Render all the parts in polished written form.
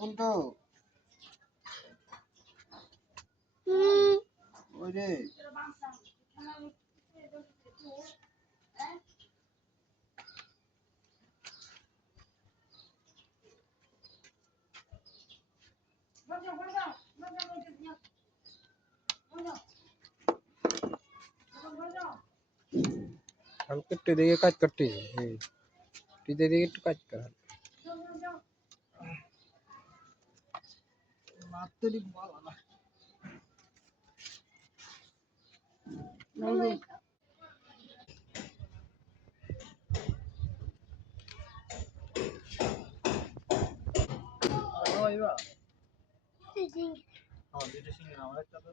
কোনটা ওই রে हल्के टीदे के काज कट्टी टीदे दिए একটু কাজ কর মারতে দি ভালো না नहीं आइबा सिंग हां दुটো সিং আমার একটা তো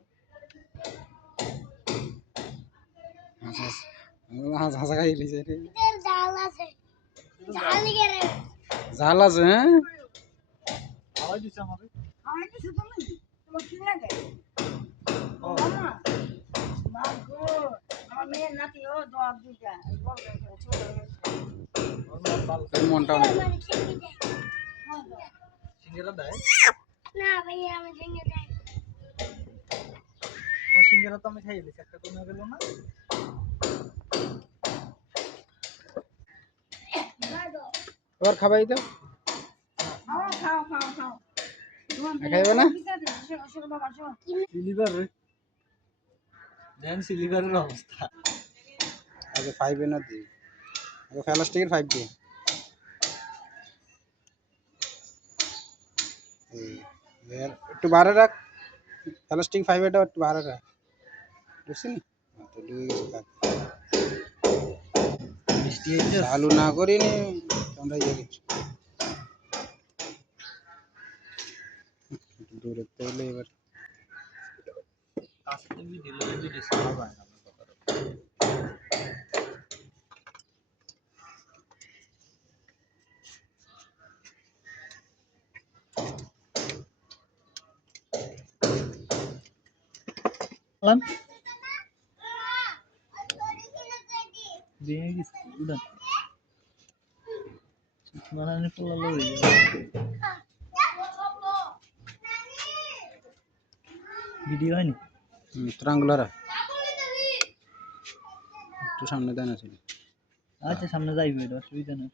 हां हां खाई लीजिए रे জাল আছে হ্যাঁ আওয়াজ দিছে আমাকে আওয়াজ দিছে তো না তোমার কি লাগে ও মামা মাগো আমার মেয়ে নাতি ও দোয়া দিটা বড় ছোট মনটা সিঙ্গেরা দেয় না ভাইয়া আমি সিঙ্গে দেয় ও সিঙ্গেরা তো আমি খাই দিছি একটা কমে গেল না और খাবাই দাও খাও খাও খাও খাইবে না সিলিভার দেন সিলিভারের অবস্থা আগে 5 এ না দি আগে প্লাস্টিকের 5 দি यार একটু বাড়া রাখ প্লাস্টিক 5 এটা একটু বাড়া রাখ বুঝছিস তো দুই গেছে মিষ্টি হইছে চালু না করিনি তোমরা ইয়ে কিছু দূরে তেলে এবার কাছে তুমি দিলে যে ডিসকাউন্ট হয় না lan দিয়ে গেছে উড়া mana ini pula lo video ini triangular একটু সামনে দেন আছে আচ্ছা সামনে যাইবে এটা অসুবিধা না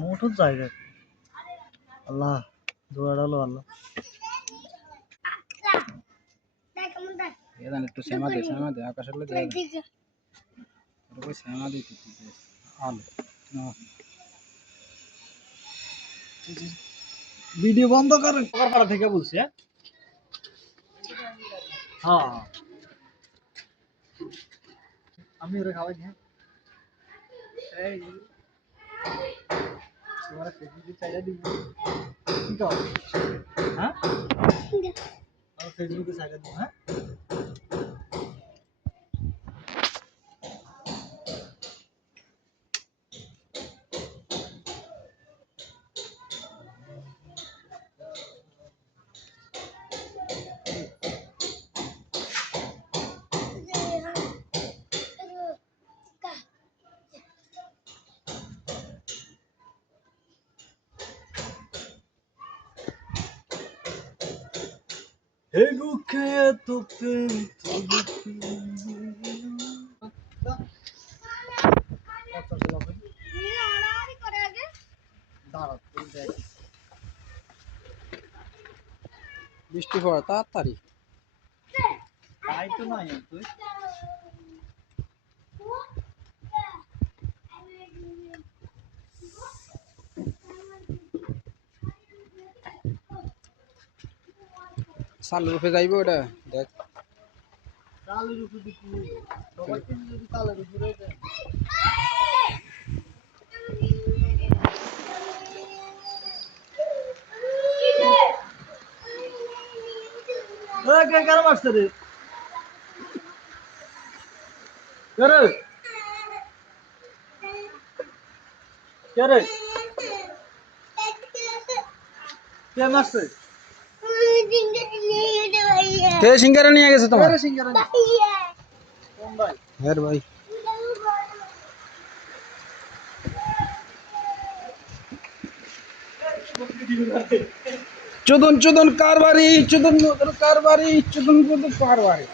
মোটর জায়গা আল্লাহ দৌড়ালো আল্লাহ ये दान একটু सेमा दे आकाशले दे ওই सेमा दे আলো না ভিডিও বন্ধ করেন পাড়া থেকে বলছি হ্যাঁ আমি ওরে খাওয়াই হ্যাঁ এই তোমার ফেসবুকে চাইলে দিব কি তো হ্যাঁ আর ফেসবুকে চাইলে দিব হ্যাঁ Hey buke to pin বৃষ্টি পড়া তাড়াতাড়ি তাই তো নাই তুই চালু রূপে যাইব ওটা দেখ চালু রূপে দিছি সবাই যদি চালু রূপে রয়েছে কে কার মারছে রে কে কে মারছে কে সিঙ্গারা নিয়ে গেছে তোমার? ভাই হ্যাঁ ভাই। চুদন চুদন কার বাড়ি, চুদন কার বাড়ি, চুদন চুদন কার বাড়ি।